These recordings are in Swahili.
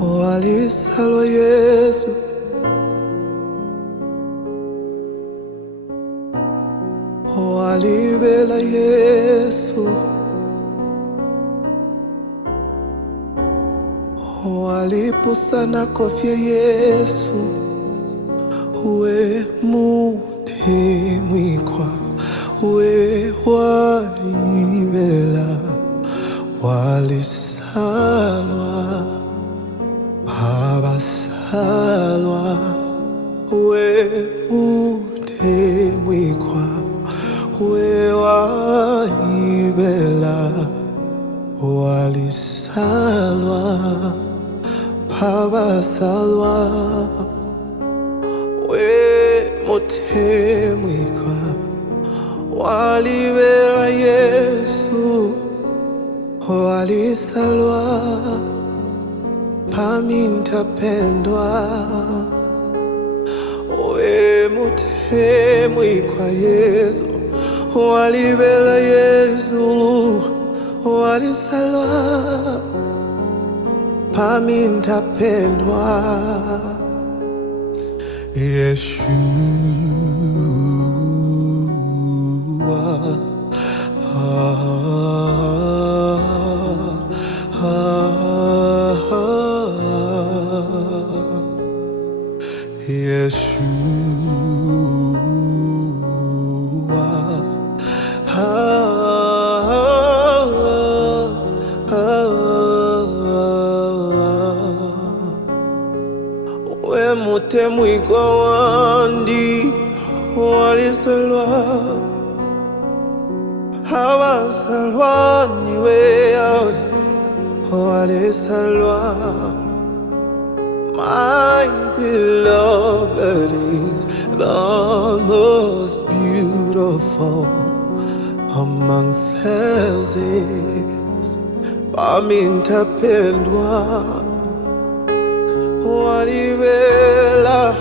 Walisalwa Yesu, walibela Yesu, walipusana kofia Yesu, we muti mwikwa, we waibela, walisalwa, Baba salwa, we muti mwikwa, we waibela, walisalwa, Baba salwa, we muti mwikwa, walibela Yesu, walisalwa, pami ntapendwa, we muti mwikwa Yesu, walibela Yesu, walisalwa, pami ntapendwa, Yeshua, we muti mwikwa wandi, walisalwa, abasalwa niwe yawe, walisalwa. My beloved is the most beautiful among thousands, pami ntapendwa, walibela,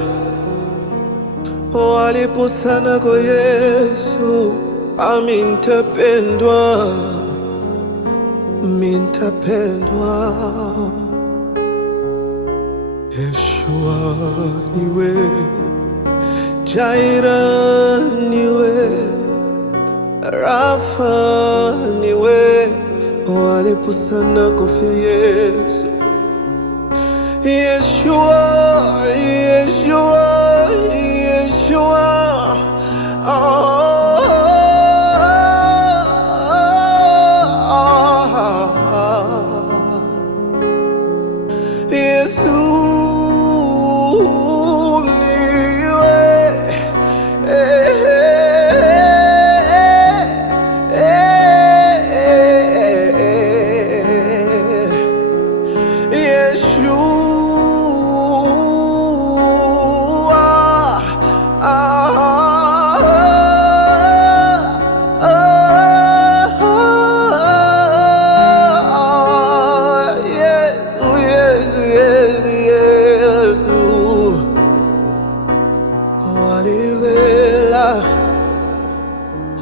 walipusana kwa Yesu, pami ntapendwa, mintapendwa. Yeshua niwe, Jaira niwe, Rafa niwe, walipusana kofia Yesu. Yeshua, Yeshua, Yeshua, Yesu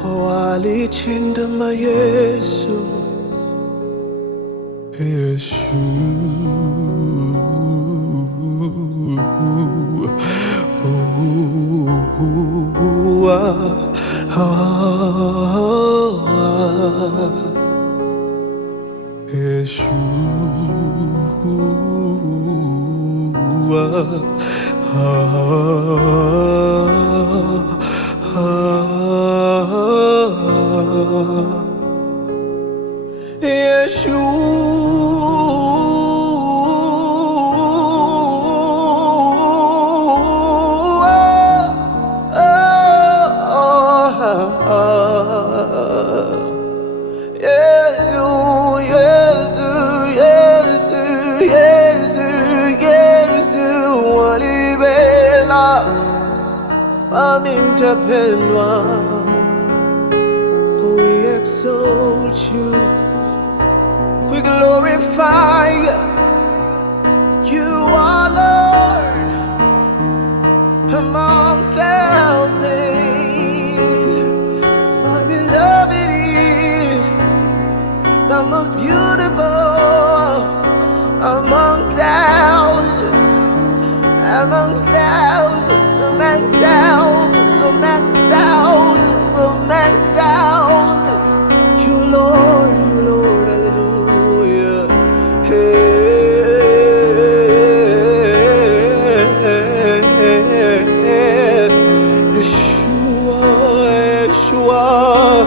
walichinda Yesu, we exalt you, we glorify you. You are Lord among thousands. My beloved is the most beautiful among thousands. among thousands, among thousands, among thousands, among thousands. You Lord, hallelujah. Yeshua,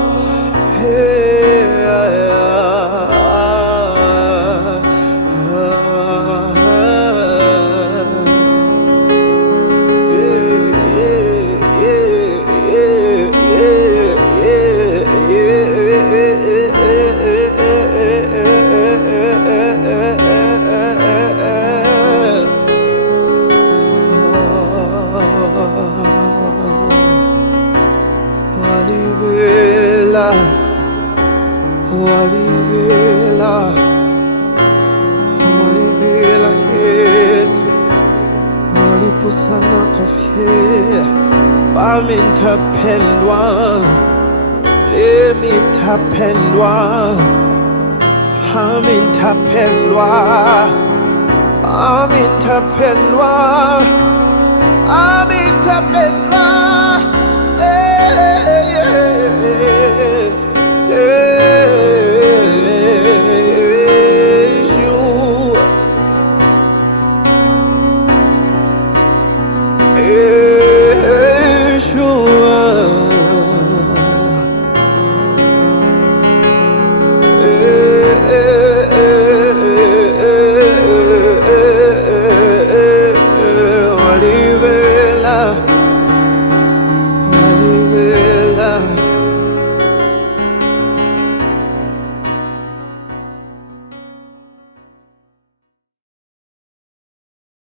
walibela Yesu, walipusana kofie, bamintapendwa, emitapendwa, amintapendwa, amintapendwa, amintapendwa, yeah.